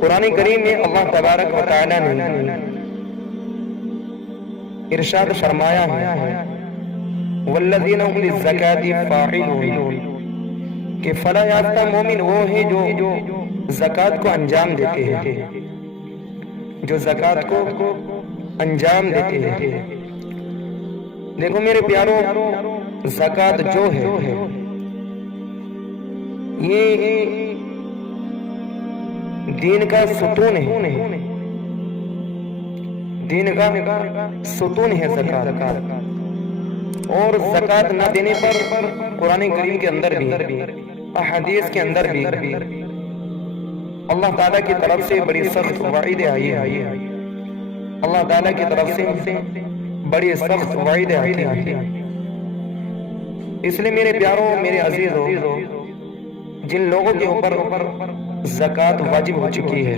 قرآن کریم میں اللہ تبارک و تعالی نے ارشاد فرمایا ہے والذین هم للزکاة فاعلون کہ فلاح یافتہ مومن وہ ہیں جو زکوٰۃ کو انجام دیتے ہیں، جو زکوٰۃ کو انجام دیتے ہیں۔ دیکھو میرے پیارو، زکوٰۃ جو ہے یہ دین کا ستون ہے، دین کا ستون ہے زکوٰۃ۔ اور زکوٰۃ نہ دینے پر قرآن کریم کے اندر بھی، احادیث کے اندر بھی اللہ تعالیٰ کی طرف سے بڑی سخت وعید آئی ہے، اللہ تعالیٰ کی طرف سے بڑی سخت وعید آئی ہے۔ اس لیے میرے پیاروں، میرے عزیزوں، جن لوگوں کے اوپر زکوٰۃ واجب ہو چکی ہے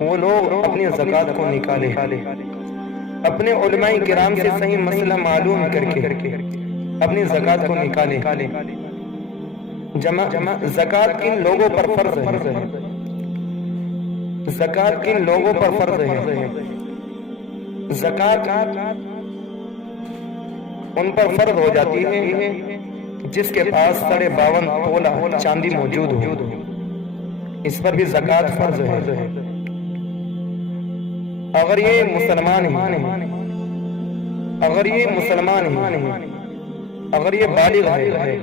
وہ لوگ اپنی زکوٰۃ کو نکالے، اپنے علماء کرام سے صحیح مسئلہ معلوم کر کے اپنی زکوٰۃ کو نکالے۔ زکوٰۃ کن لوگوں پر فرض ہے؟ زکوٰۃ کن لوگوں پر فرض ہے؟ زکوٰۃ ان پر فرض ہو جاتی ہے جس کے پاس 52.5 تولہ چاندی موجود ہو، اس پر بھی زکوٰۃ فرض ہے۔ اگر یہ مسلمان ہیں، اگر یہ مسلمان ہیں، اگر یہ بالغ ہے،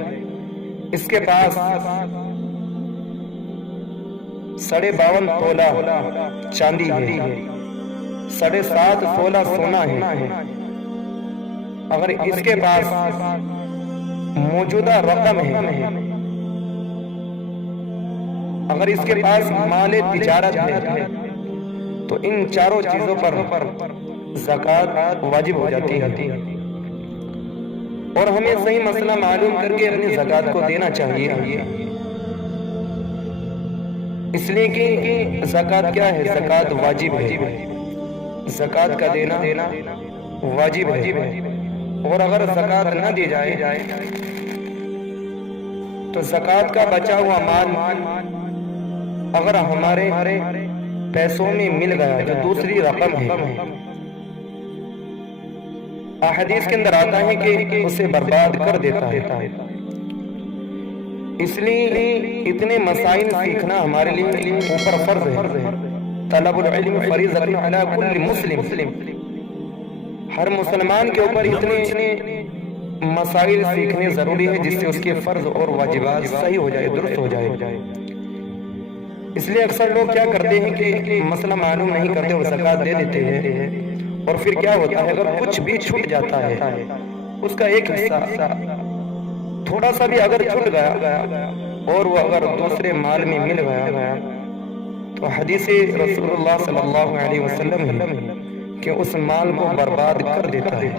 اس کے پاس 52.5 تولہ چاندی ہے، 7.5 تولہ سونا ہے، اگر اس کے پاس موجودہ رقم ہے، اگر اس کے پاس مال تجارت ہے، تو ان چاروں چیزوں پر زکوٰۃ واجب ہو جاتی ہے۔ اور ہمیں صحیح مسئلہ معلوم کر کے اپنی زکوٰۃ کو دینا چاہیے، اس لیے کہ زکوٰۃ کیا ہے؟ زکوٰۃ واجب ہے، زکوٰۃ کا دینا واجب ہے۔ اور اگر زکوٰۃ نہ دی جائے تو زکوٰۃ کا بچا ہوا مال اگر ہمارے پیسوں میں مل گیا جو دوسری رقم ہے، احادیث کے اندر آتا ہے کہ اسے برباد کر دیتا ہے۔ اس لیے اتنے مسائل سیکھنا ہمارے لیے اوپر فرض ہے۔ طلب العلم فریضۃ علی کل مسلم، ہر مسلمان کے اوپر اتنے مسائل سیکھنے ضروری ہے جس سے اس کے فرض اور واجبات صحیح ہو جائے، درست ہو جائے۔ اس لیے اکثر لوگ کیا کرتے ہیں کہ مسئلہ معلوم نہیں کرتے اور زکوٰۃ دے دیتے ہیں، اور پھر کیا ہوتا ہے؟ اگر کچھ بھی چھوٹ جاتا ہے، اس کا ایک حصہ تھوڑا سا بھی اگر چھوٹ گیا اور وہ اگر دوسرے مال میں مل گیا تو حدیث رسول اللہ صلی اللہ علیہ وسلم ہے کہ اس مال کو برباد کر دیتا ہے۔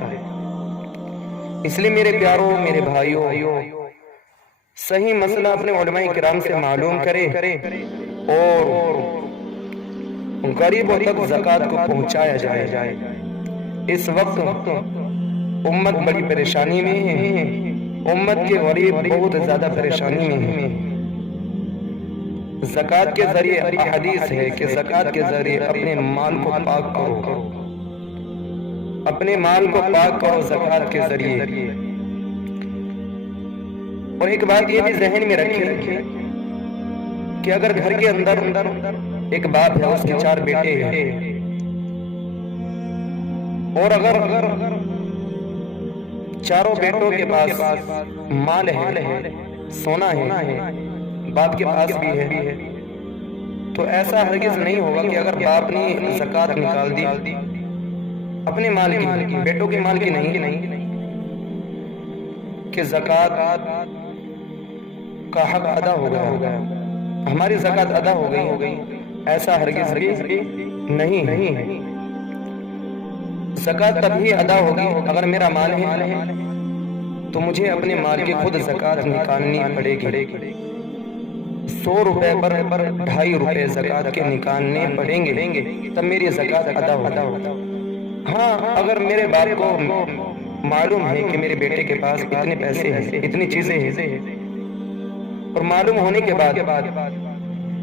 اس لیے میرے پیاروں، میرے بھائیوں، صحیح مسئلہ اپنے علماء کرام سے معلوم کرے اور غریبوں تک زکوٰۃ کو پہنچایا جائے۔ اس وقت امت بڑی پریشانی میں ہے، امت کے غریب بہت زیادہ پریشانی میں ہیں۔ زکوٰۃ کے ذریعے احادیث ہے کہ زکوٰۃ کے ذریعے اپنے مال کو پاک کرو، اپنے مال کو پاک کرو زکوٰۃ کے ذریعے۔ اور ایک بات یہ بھی ذہن میں رکھیں کہ اگر گھر کے اندر ایک باپ ہے، اس کے 4 بیٹے ہیں، اور اگر چاروں بیٹوں کے پاس مال ہے، سونا ہے، باپ کے پاس بھی ہے، تو ایسا ہرگز نہیں ہوگا کہ اگر باپ نے زکوٰۃ نکال دی اپنے مال کی، بیٹوں کے مال کی نہیں، کہ زکوٰۃ کا حق ادا ہو گیا، ہماری زکوٰۃ ادا ہو گئی، ایسا ہرگز بھی نہیں ہے۔ زکوٰۃ تبھی ادا ہوگی اگر میرا مال ہے تو مجھے اپنے مال کی خود زکوٰۃ نکالنی پڑے گی۔ 100 روپے پر 2.5 روپے زکوٰۃ کے نکالنے پڑیں گے تب میری زکوٰۃ ادا ہوگی۔ ہاں، اگر میرے باپ کو معلوم ہے کہ میرے بیٹے کے پاس اتنے پیسے ہیں، اتنی چیزیں ہیں، اور معلوم ہونے کے بعد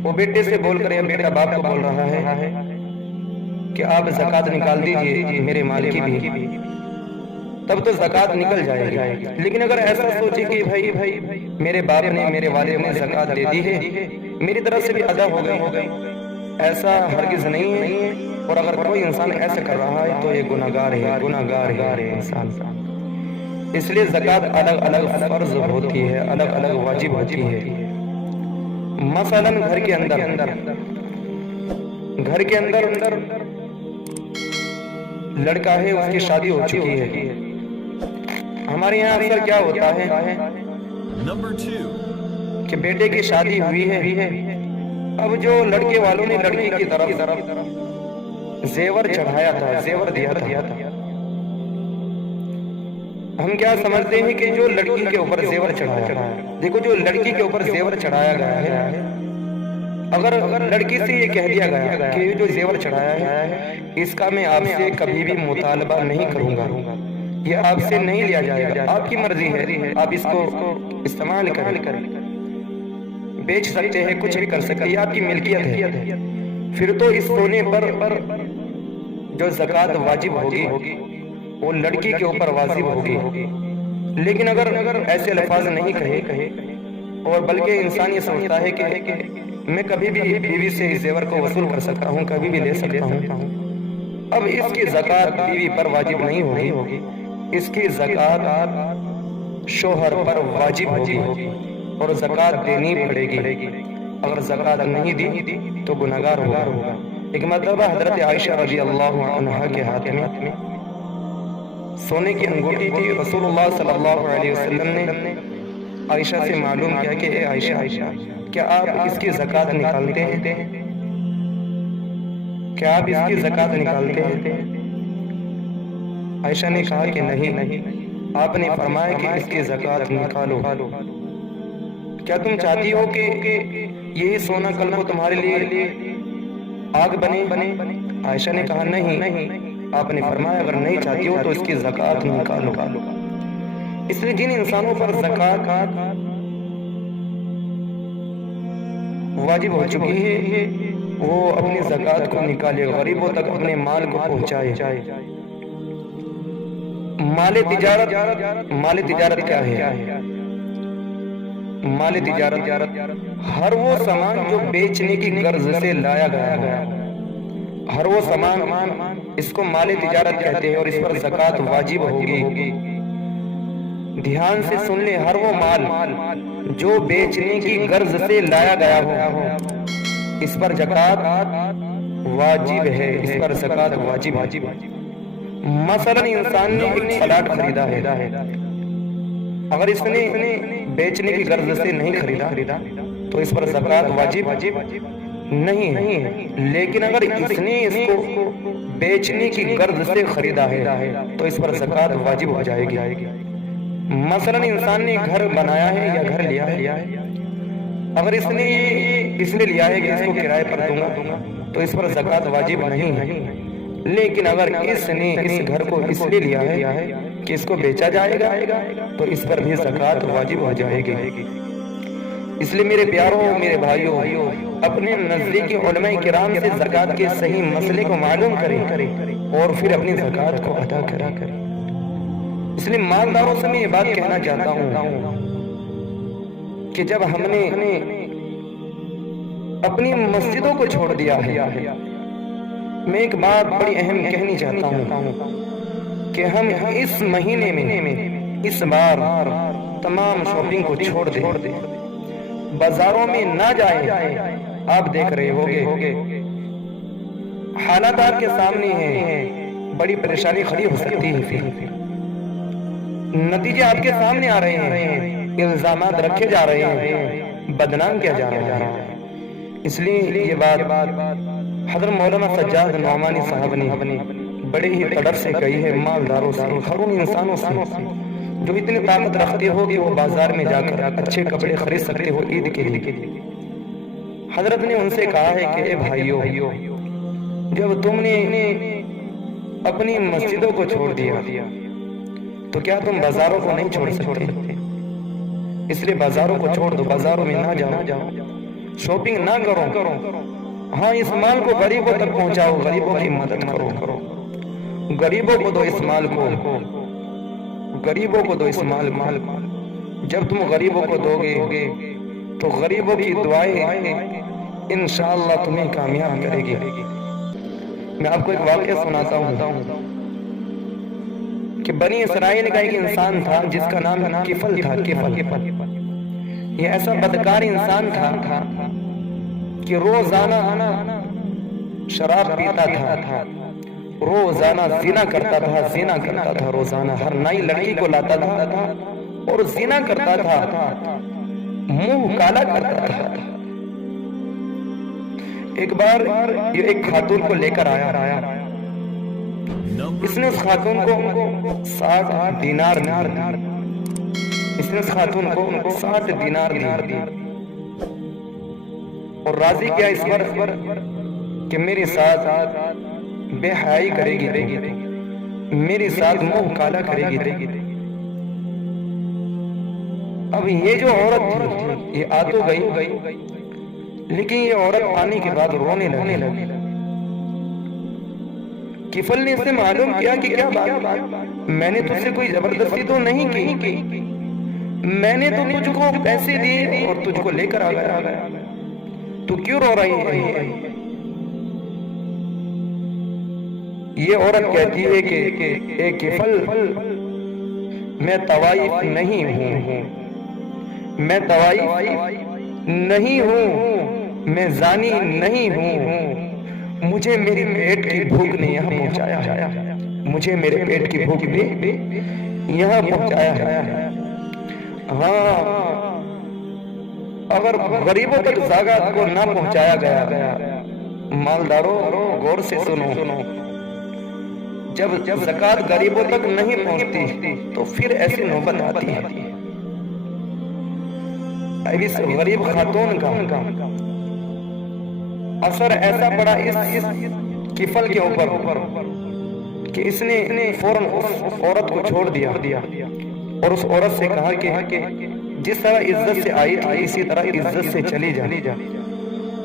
وہ بیٹے سے بول کر یا بیٹا باپ کو بول رہا ہے کہ آپ زکوٰۃ نکال دیجئے میرے مال کی بھی، تب تو زکوٰۃ نکل جائے گی۔ لیکن اگر ایسا سوچے کہ بھائی میرے باپ نے میرے والد نے زکوٰۃ دے دی ہے، میری طرف سے بھی ادا ہو گئی، ایسا ہرگز نہیں ہے۔ اور اگر کوئی انسان ایسا کر رہا ہے تو یہ گناہگار ہے انسان۔ اس لیے زکوٰۃ الگ الگ فرض ہوتی ہے، الگ الگ واجب ہوتی ہے۔ مثلا گھر کے اندر لڑکا ہے، اس کی شادی ہو چکی ہے۔ ہمارے یہاں اکثر کیا ہوتا ہے کہ بیٹے کی شادی ہوئی ہے، اب جو لڑکے والوں نے لڑکی کی طرف زیور چڑھایا تھا، زیور دیا تھا، ہم کیا سمجھتے ہیں کہ جو لڑکی کے اوپر زیور چڑھایا، دیکھو جو لڑکی کے اوپر زیور چڑھایا گیا ہے، اگر لڑکی سے یہ کہہ دیا گیا کہ جو زیور چڑھایا ہے اس کا میں آپ سے کبھی بھی مطالبہ نہیں کروں گا، یہ آپ سے نہیں لیا جائے گا، آپ کی مرضی ہے، آپ اس کو استعمال کریں، بیچ سکتے ہیں، کچھ بھی کر سکتے ہیں، یہ آپ کی ملکیت ہے، پھر تو اس سونے پر جو زکوٰۃ واجب ہوگی وہ لڑکی کے اوپر واجب ہوگی۔ لیکن اگر ایسے الفاظ نہیں کہے اور بلکہ انسان یہ سمجھتا ہے کہ میں کبھی بھی بیوی سے اس زیور کو وصول کر سکتا ہوں، کبھی بھی لے سکتا ہوں، اب اس کی زکوٰۃ بیوی پر واجب نہیں ہوگی، اس کی زکوٰۃ شوہر پر واجب ہوگی اور زکوٰۃ دینی پڑے گی۔ اگر زکوٰۃ نہیں دی تو گناہگار ہوگا۔ ایک مرتبہ حضرت عائشہ رضی اللہ عنہا کے ہاتھ میں سونے کی انگوٹھی تھی، رسول اللہ صلی اللہ علیہ وسلم نے عائشہ سے معلوم کیا کہ اے عائشہ، کیا آپ اس کی زکوٰۃ نکالتے ہیں؟ کیا آپ اس کی زکوٰۃ نکالتے ہیں؟ عائشہ نے کہا کہ نہیں۔ آپ نے فرمایا کہ اس کی زکوٰۃ نکالو۔ کیا تم چاہتی ہو کہ یہی سونا کل کو تمہارے لیے آگ بنے؟ عائشہ نے کہا نہیں۔ آپ نے فرمایا اگر نہیں چاہتی ہو تو اس کی زکوٰۃ نکالو۔ اس لیے جن انسانوں پر زکوٰۃ واجب ہو چکی ہے وہ اپنی زکوٰۃ کو نکالے، غریبوں تک اپنے مال کو پہنچائے۔ مال تجارت کیا ہے؟ مال تجارت ہر وہ سامان جو بیچنے کی غرض سے لایا گیا ہے، ہر وہ سامان، اس کو مال تجارت کہتے ہیں اور اس پر زکوٰۃ واجب ہوگی۔ دھیان سے سن لے، ہر وہ مال جو بیچنے کی غرض سے لایا گیا ہو اس پر زکوٰۃ واجب ہے، اس پر زکوٰۃ واجب ہے۔ مثلا انسان نے ایک پلاٹ خریدا ہے، اگر اس نے بیچنے کی غرض سے نہیں خریدا تو اس پر زکوٰۃ واجب نہیں ہے، لیکن اگر اس نے اس کو بیچنے کی غرض سے خریدا ہے تو اس پر زکوٰۃ واجب ہو جائے گی۔ مثلا انسان نے گھر بنایا ہے یا گھر لیا ہے، اگر اس نے لیا ہے کہ اس کو کرائے پر دوں گا تو اس پر زکوٰۃ واجب نہیں ہے، لیکن اگر اس نے اس گھر کو اس لیے لیا ہے کہ اس کو بیچا جائے گا تو اس پر بھی زکوٰۃ واجب ہو جائے گی۔ اس لیے میرے پیاروں، میرے بھائیوں، اپنے نزدیکی علماء کرام سے زکوٰۃ کے صحیح مسئلے کو معلوم کریں اور پھر اپنی زکوٰۃ کو ادا کریں۔ اس لیے مالداروں سے میں یہ بات کہنا چاہتا ہوں کہ جب ہم نے اپنی مسجدوں کو چھوڑ دیا ہے، میں ایک بات بڑی اہم کہنی چاہتا ہوں کہ ہم اس مہینے میں اس بار تمام شاپنگ کو چھوڑ دیں، بازاروں میں نہ جائیں۔ آپ دیکھ رہے ہوگے حالات آپ کے سامنے ہیں، بڑی پریشانی کھڑی ہو سکتی ہے، پھر نتیجے آپ کے سامنے آ رہے ہیں، الزامات رکھے جا رہے ہیں، بدنام کیا جا رہا ہے۔ اس لیے یہ بات حضرت مولانا سجاد نعمانی صاحب نے بڑے ہی تڑپ سے کہی ہے، مالداروں سے، خرون انسانوں سے جو اتنی طاقت رکھتے ہو کہ وہ بازار میں جا کر اچھے کپڑے خرید سکتے ہو عید کے لیے۔ حضرت نے ان سے کہا ہے کہ اے بھائیو، جب تم نے اپنی مسجدوں کو چھوڑ دیا تو کیا تم بازاروں کو نہیں چھوڑ سکتے؟ اس لیے بازاروں کو چھوڑ دو، بازاروں میں نہ جاؤ، شاپنگ نہ کرو، ہاں اس مال کو غریبوں تک پہنچاؤ، غریبوں کی مدد کرو، غریبوں کو دو اس مال کو، غریبوں کو دو اس مال کو۔ جب تم غریبوں کو دو گے تو غریبوں کی دعائیں انشاءاللہ تمہیں کامیاب کرے گی۔ میں آپ کو ایک واقعہ سناتا ہوں کہ بنی اسرائیل کا ایک انسان تھا جس کا نام کفل تھا۔ کفل یہ ایسا بدکار انسان تھا کہ روزانہ شراب پیتا تھا، روزانہ زنا کرتا تھا، روزانہ ہر نئی لڑکی کو لاتا تھا اور زنا کرتا تھا، منہ کالا کرتا تھا۔ ایک بار یہ ایک خاتون کو لے کر آیا، اس نے اس خاتون کو 60 دینار دی، اس نے اس خاتون کو 60 دینار دی اور راضی کیا اس پر کہ میرے ساتھ بے حیائی کرے گی، میرے ساتھ منہ کالا کرے گی۔ اب یہ جو عورت تھی یہ آ تو گئی، لیکن یہ عورت آنے کے بعد رونے لگی۔ کفل نے اس سے معلوم کیا کہ کیا بات، میں نے تجھ سے کوئی زبردستی تو نہیں کی، میں نے تو تجھ کو پیسے دیے اور تجھ کو لے کر آ گیا، تو کیوں رو رہی ہے؟ یہ عورت کہتی ہے کہ اے کفل، میں طوائف نہیں ہوں، میں طوائف نہیں ہوں، میں زانی نہیں ہوں، مجھے میری پیٹ کی بھوک نے یہاں پہنچایا، مجھے میرے پیٹ کی بھوک نے یہاں پہنچایا ہے۔ ہاں اگر غریبوں تک زکوٰۃ کو نہ پہنچایا گیا، مالداروں غور سے سنو، جب زکوٰۃ غریبوں تک نہیں پہنچتی تو پھر ایسی نوبت آتی ہے۔ اب اس غریب خاتون کا اثر ایسا پڑا اس کفل کے اوپر کہ اس نے فوراً اس عورت کو چھوڑ دیا اور اس عورت سے کہا کہ جس طرح عزت سے آئی تھی اسی طرح عزت سے چلی جا،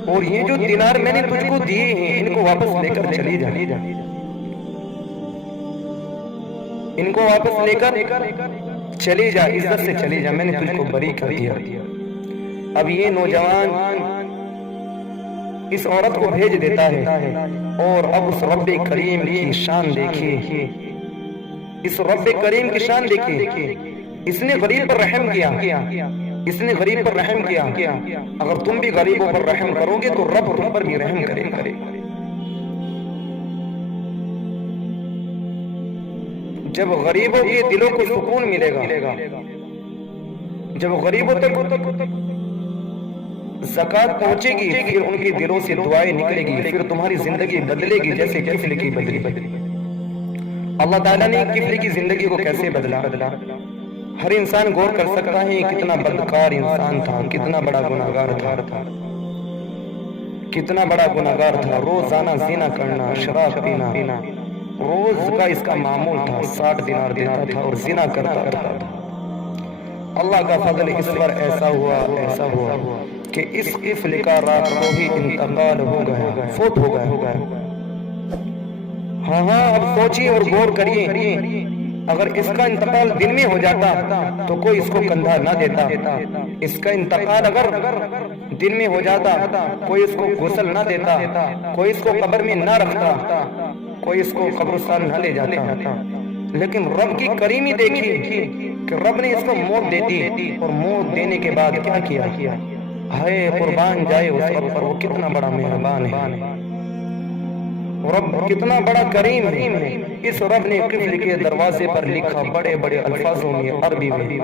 اور یہ جو دینار میں نے تجھ کو دیے ہیں ان کو واپس لے کر چلی جا، ان کو واپس لے کر چلی جا، عزت سے چلی جا، میں نے تجھ کو بری کر دیا۔ اب یہ نوجوان اس عورت کو بھیج دیتا ہے، اور اب اس رب کریم کی شان دیکھیے، اس رب کریم کی شان دیکھیے، اس نے غریب پر رحم کیا، اس نے غریب پر رحم کیا۔ اگر تم بھی غریبوں پر رحم کرو گے تو رب تم پر بھی رحم کرے گا۔ جب غریبوں کے دلوں کو سکون ملے گا، جب غریبوں تک زکوٰۃ پہنچے گی، پھر ان کے دلوں سے دعائیں نکلے گی، پھر تمہاری زندگی بدلے گی جیسے کفل کی بدلی۔ اللہ تعالیٰ نے کفل کی زندگی کو کیسے بدلا؟ ہر انسان غور کر سکتا ہے کتنا بدکار انسان تھا، کتنا بڑا گناہگار تھا، کتنا بڑا گناہگار تھا۔ روزانہ زنا کرنا، شراب پینا روز کا اس کا معمول تھا، 60 دینار دیتا تھا اور زنا کرتا تھا۔ اللہ کا فضل اس پر ایسا ہوا کہ اس کفل کا رات کو ہی انتقال ہو گیا، فوت ہو گیا۔ ہاں اب سوچیے اور غور کریے، اگر اس کا انتقال دن میں ہو جاتا تو کوئی اس کو کندھا نہ دیتا، اس کا انتقال اگر دن میں ہو جاتا کوئی اس کو غسل نہ دیتا، کوئی اس کو قبر میں نہ رکھتا، کوئی اس کو قبرستان نہ لے جاتا۔ لیکن رب کی کریمی دیکھیے کہ رب نے اس کو موت دے دی، اور موت دینے کے بعد کیا کیا؟ ہائے قربان جائے اس رب پر، وہ کتنا بڑا مہربان ہے، رب کتنا بڑا کریم ہے۔ اس رب نے کفل کے دروازے پر لکھا بڑے بڑے الفاظوں میں، عربی میں،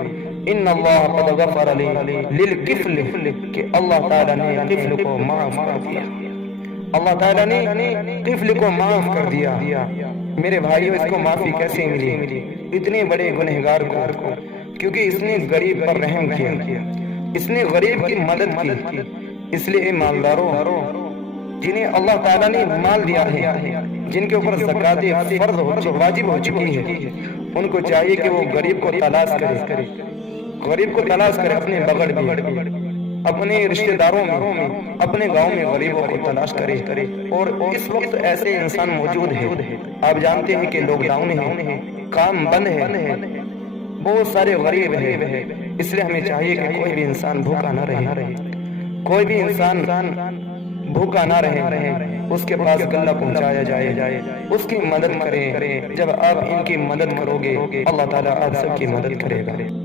ان اللہ قد غفر للکفل، کہ اللہ تعالیٰ نے کفل کو معاف کر دیا، اللہ تعالیٰ نے کفل کو معاف کر دیا۔ میرے بھائیو، اس کو معافی کیسے ملی اتنے بڑے گنہگار کو؟ کیونکہ اس نے غریب پر رحم کیا، اس نے غریب کی مدد کی۔ اس لیے مالداروں، جنہیں اللہ تعالیٰ نے مال دیا ہے، جن کے اوپر زکوٰۃ فرض واجب ہو چکی ہے، ان کو چاہیے کہ وہ غریب کو تلاش کرے، غریب کو تلاش کرے، اپنے بغل میں اپنے رشتہ داروں میں، اپنے گاؤں میں غریبوں کو تلاش کرے۔ اور اس وقت ایسے انسان موجود ہے، آپ جانتے ہیں کہ لاک ڈاؤن ہے، کام بند ہے، بہت سارے غریب ہیں، اس لیے ہمیں چاہیے کہ کوئی بھی انسان بھوکا نہ رہے، کوئی بھی انسان بھوکا نہ رہے، اس کے پاس غلہ پہنچایا جائے، اس کی مدد کریں۔ جب آپ ان کی مدد کرو گے اللہ تعالیٰ آپ سب کی مدد کرے گا۔